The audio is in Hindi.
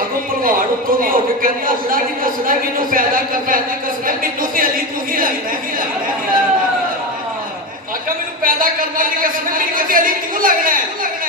अगों भलवान उत्तों दी होके कहंदे अल्लाह दी कसना किनू पैदा करदा है कसना मैनू ते अली तू ही लगदा है आका मैनू पैदा करना दी कसम मैनू ते अली तू लगना है